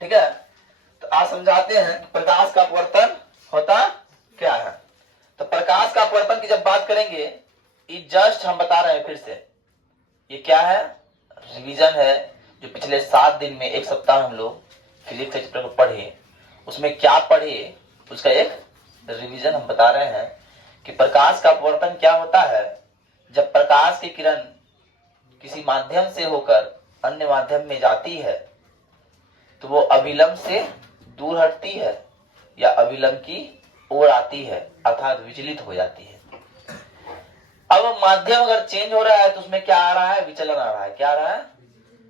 ठीक है। तो आज समझाते हैं कि प्रकाश का अपवर्तन होता क्या है। तो प्रकाश का अपवर्तन की जब बात करेंगे, ये जस्ट हम बता रहे हैं फिर से, ये क्या है, रिवीजन है। जो पिछले 7 दिन में, एक सप्ताह हम लोग फिजिक्स के चैप्टर को पढ़े, उसमें क्या पढ़े उसका एक रिवीजन हम बता रहे हैं कि प्रकाश का अपवर्तन क्या होता है। जब प्रकाश की किरण किसी माध्यम से होकर अन्य माध्यम में जाती है तो वो अविलंब से दूर हटती है या अविलंब की ओर आती है, अर्थात विचलित हो जाती है। अब माध्यम अगर चेंज हो रहा है तो उसमें क्या आ रहा है, विचलन आ रहा है। क्या आ रहा है,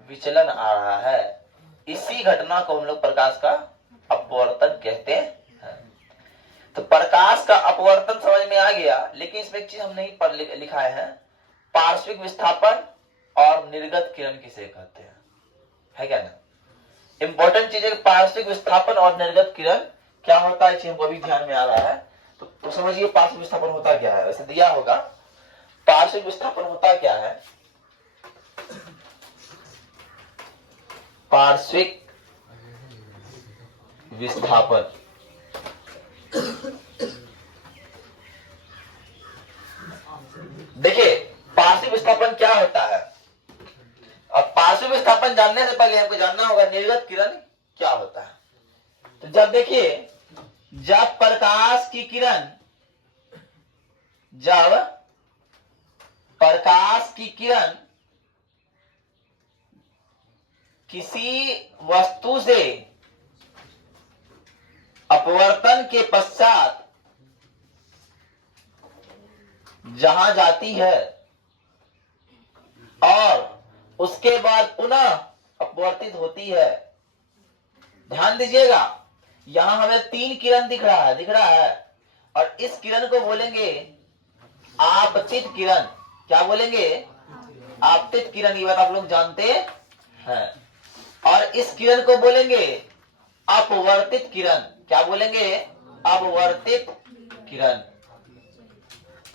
विचलन आ रहा है। इसी घटना को हम लोग प्रकाश का अपवर्तन कहते हैं। तो प्रकाश का अपवर्तन समझ में आ गया, लेकिन इसमें एक चीज हम नहीं पढ़ लिखा है, पार्श्विक विस्थापन और निर्गत किरण किसे कहते हैं, है क्या ना। इंपॉर्टेंट चीज है कि पार्श्विक विस्थापन और निर्गत किरण क्या होता है, हमको अभी ध्यान में आ रहा है। तो समझिए पार्श्विक विस्थापन होता क्या है, वैसे दिया होगा। पार्श्विक विस्थापन होता क्या है, पार्श्विक विस्थापन देखिए, पार्श्विक विस्थापन क्या होता है। अब पार्श्विक विस्थापन जानने से पहले हमको जानना होगा निर्गत किरण क्या होता है। तो जब देखिए, जब प्रकाश की किरण, जब प्रकाश की किरण किसी वस्तु से अपवर्तन के पश्चात जहां जाती है और उसके बाद पुनः अपवर्तित होती है, ध्यान दीजिएगा, यहां हमें 3 किरण दिख रहा है और इस किरण को बोलेंगे आपतित किरण। क्या बोलेंगे, आपतित किरण। ये बात आप लोग जानते हैं। और इस किरण को बोलेंगे अपवर्तित किरण। क्या बोलेंगे, अपवर्तित किरण।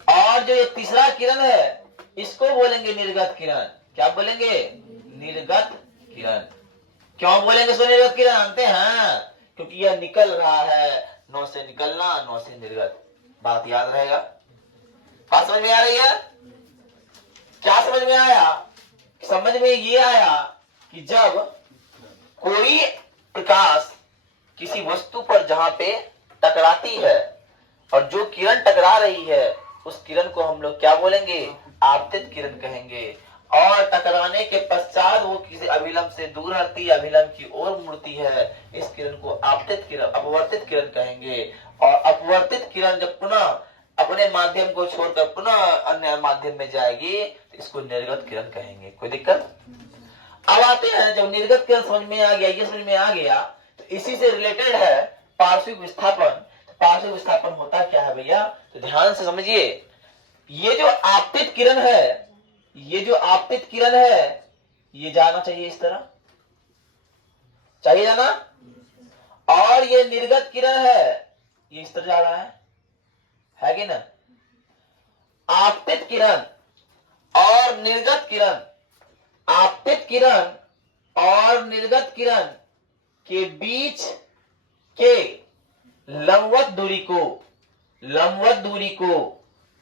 और जो ये तीसरा किरण है इसको बोलेंगे निर्गत किरण। क्या बोलेंगे, निर्गत किरण। क्यों बोलेंगे इसको निर्गत किरण, जानते हैं, क्योंकि यह निकल रहा है, नौ से निकलना, नौ से निर्गत। बात याद रहेगा। बात समझ में आ रही है, क्या समझ में आया, समझ में ये आया कि जब कोई प्रकाश किसी वस्तु पर जहां पे टकराती है और जो किरण टकरा रही है उस किरण को हम लोग क्या बोलेंगे, आपतित किरण कहेंगे। और टकराने के पश्चात वो किसी अभिलंब से दूर हटती है, अभिलंब की ओर मुड़ती है, इस किरण को आपतित किरण, अपवर्तित किरण कहेंगे। और अपवर्तित किरण जब पुनः अपने माध्यम को छोड़कर पुनः अन्य माध्यम में जाएगी तो इसको निर्गत किरण कहेंगे। कोई दिक्कत। अब आते हैं, जब निर्गत किरण समझ में आ गया, ये समझ में आ गया, तो इसी से रिलेटेड है पार्श्विक विस्थापन। तो पार्श्विक विस्थापन होता क्या है भैया, तो ध्यान से समझिए। ये जो आपतित किरण है, ये जो आपतित किरण है, ये जाना चाहिए इस तरह, चाहिए जाना। और ये निर्गत किरण है, ये इस तरह जा रहा है कि ना। आपतित किरण और निर्गत किरण, आपतित किरण और निर्गत किरण के बीच के लंबवत दूरी को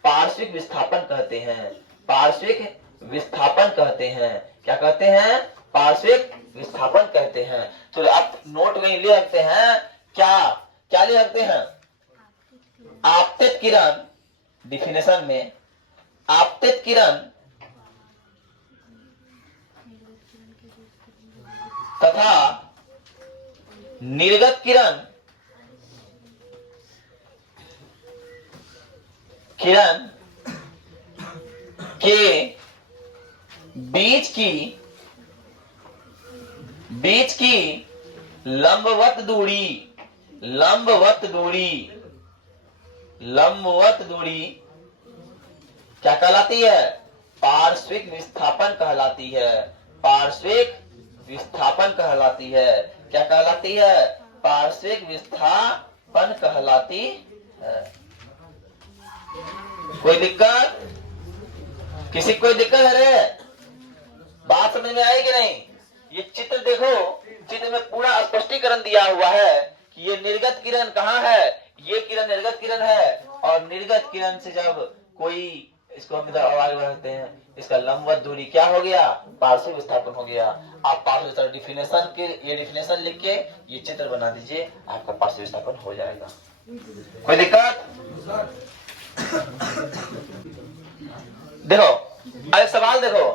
पार्श्विक विस्थापन कहते हैं। पार्श्विक विस्थापन कहते हैं। क्या कहते हैं, पार्श्विक विस्थापन कहते हैं। तो आप नोट में ले सकते हैं, क्या ले सकते हैं, आपतित किरण, डिफिनेशन में आपतित किरण तथा निर्गत किरण के बीच की लंबवत दूरी क्या कहलाती है, पार्श्विक विस्थापन कहलाती है। पार्श्विक विस्थापन कहलाती है। क्या कहलाती है, पार्श्विक विस्थापन कहलाती है। कोई दिक्कत, किसी कोई दिक्कत है रे, बात समझ में आई कि नहीं। ये चित्र देखो, चित्र में पूरा स्पष्टीकरण समीकरण दिया हुआ है कि ये निर्गत किरण कहाँ है, ये किरण निर्गत किरण है, और निर्गत किरण से जब कोई, इसको हम इधर आगे बढ़ाते हैं, इसका लंबवत दूरी क्या हो गया, पार्श्व विस्थापन हो गया। आप पार्श्व विस्थापन डिफिनेशन के, ये डिफिनेशन लिख के ये चित्र बना दीजिए, आपका पार्श्व विस्थापन हो जाएगा। कोई दिक्कत? देखो अब सवाल देखो,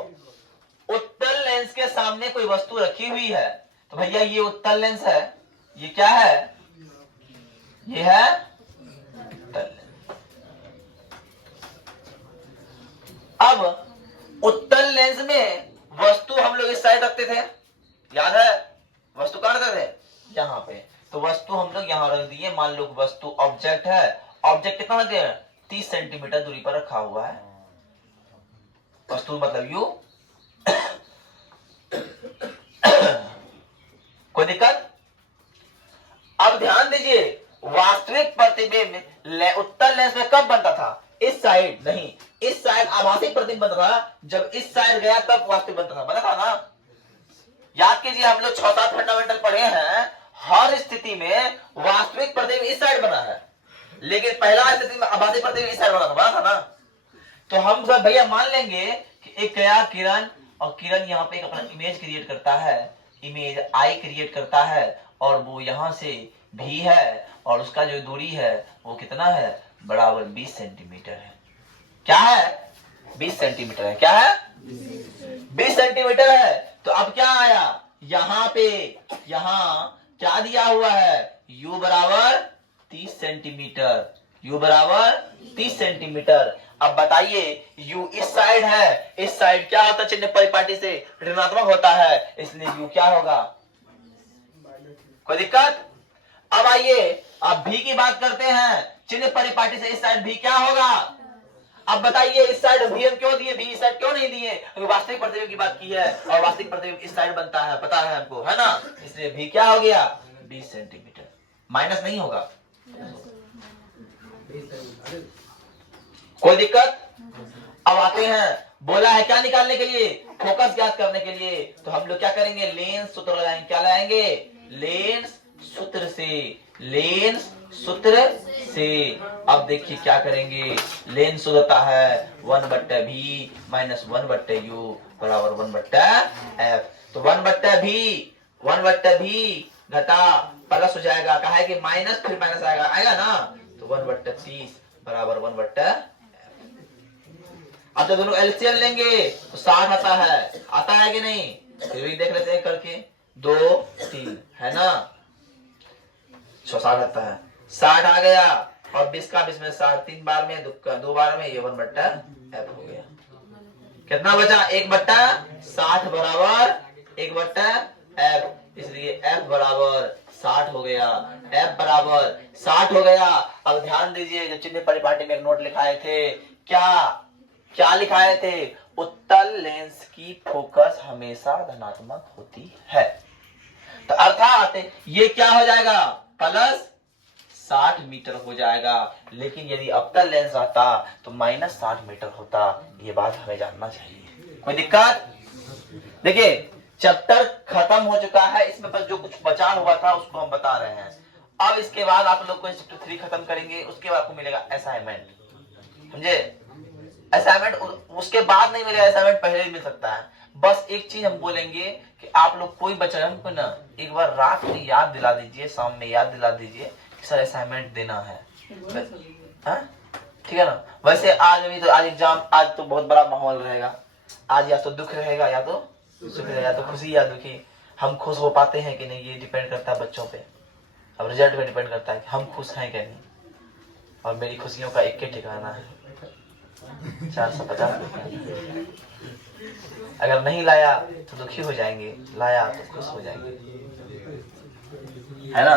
उत्तल लेंस के सामने कोई वस्तु रखी हुई है, तो भैया ये उत्तल लेंस है, ये क्या है, ये है उत्तल लेंस। अब उत्तल लेंस में वस्तु हम लोग इस साइड रखते थे, याद है, वस्तु कहां रखते थे, यहां पे, तो वस्तु हम लोग यहां रख दिए। मान लो वस्तु ऑब्जेक्ट है, ऑब्जेक्ट कितना रखते हैं, 30 सेंटीमीटर दूरी पर रखा हुआ है, वस्तु मतलब यू। कोई दिक्कत? अब ध्यान दीजिए, वास्तविक प्रतिबिंब उत्तल लेंस में कब बनता था, इस साइड नहीं, इस साइड आभासी प्रतिबिंब बनता था, जब इस साइड गया तब वास्तविक बनता था, बना था ना। याद कीजिए, हम लोग 6-7 फंडामेंटल पढ़े हैं, हर स्थिति में वास्तविक प्रतिबिंब इस साइड बना है, लेकिन पहला स्थिति में आभासी प्रतिबिंब इस साइड बना था ना। तो हम सब भैया मान लेंगे कि एक गया किरण, और किरण यहाँ पे एक अपना इमेज क्रिएट करता है, इमेज आई क्रिएट करता है, और वो यहां से भी है, और उसका जो दूरी है वो कितना है, बराबर 20 सेंटीमीटर है। क्या है, 20 सेंटीमीटर है, क्या है, 20 सेंटीमीटर है। तो अब क्या आया, यहां पे, यहां क्या दिया हुआ है, u बराबर 30 सेंटीमीटर, u बराबर 30 सेंटीमीटर। अब बताइए, u इस साइड है, इस साइड क्या होता है, चिन्ह परिपाटी से ऋणात्मक होता है, इसलिए u क्या होगा, कोई दिक्कत? अब आइए, अब भी की बात करते हैं, चिन्ह परिपाटी से इस साइड भी क्या होगा। अब बताइए, इस साइड भी हम क्यों दिए, भी इस साइड क्यों नहीं दिए, क्योंकि वास्तविक प्रतिबिंब की बात की है, और वास्तविक प्रतिबिंब इस साइड बनता है, पता है हमको, है ना, इसलिए भी क्या हो गया, 20 सेंटीमीटर, माइनस नहीं होगा। कोई दिक्कत? अब आते हैं, बोला है क्या निकालने के लिए, फोकस ज्ञात करने के लिए, तो हम लोग क्या करेंगे, लेंस सूत्र लगाएंगे, क्या लगाएंगे, लेंस सूत्र से, लेंस सूत्र से। अब देखिए क्या करेंगे, लेंस सूत्र होता है 1/v माइनस 1/u बराबर 1/f। तो 1/v घटा प्लस हो जाएगा, कहा है कि माइनस, फिर माइनस आएगा, आएगा ना, तो 1/30 बराबर 1/f। अब जब दोनों एलसीएम लेंगे तो 60 आता है कि नहीं, फिर भी देख लेते हैं करके, 2 3 है ना, 60 आता है, 60 आ गया, और 20 का 20 में 60, 3 बार में, 2 बार में, ये 1/f हो गया। कितना बचा, 1/60 बराबर 1/f, इसलिए f बराबर 60 हो गया, f बराबर 60 हो गया। अब ध्यान दीजिए, जो चिन्ह परिपाटी में एक नोट लिखाए थे, क्या लिखाए थे, उत्तल लेंस की फोकस हमेशा धनात्मक होती है। तो अर्थात ये क्या हो जाएगा, प्लस 60 मीटर हो जाएगा, लेकिन यदि अवतल लेंस आता तो माइनस 60 मीटर होता। ये बात हमें जानना चाहिए। कोई दिक्कत? देखिए, चैप्टर खत्म हो चुका है, इसमें बस जो कुछ बचा हुआ था उसको हम बता रहे हैं। अब इसके बाद आप लोग को चैप्टर 3 खत्म करेंगे, उसके बाद आपको मिलेगा असाइनमेंट, समझे। असाइनमेंट उसके बाद नहीं मिलेगा, असाइनमेंट पहले ही मिल सकता है। बस एक चीज हम बोलेंगे कि आप लोग कोई बच्चा हमको ना एक बार रात में याद दिला दीजिए, शाम में याद दिला दीजिए कि सर असाइनमेंट देना है, ठीक है ना। वैसे आज अभी तो आज एग्जाम, आज तो बहुत बड़ा माहौल रहेगा, आज या तो दुख रहेगा या तो सुख रहेगा, या तो खुशी या दुखी। हम खुश हो पाते हैं कि नहीं ये डिपेंड करता है बच्चों पे, अब रिजल्ट पे डिपेंड करता है कि हम खुश हैं कि नहीं। और मेरी खुशियों का एक ही ठिकाना है, 450 रुपये। अगर नहीं लाया तो दुखी हो जाएंगे, लाया तो खुश हो जाएंगे, है ना।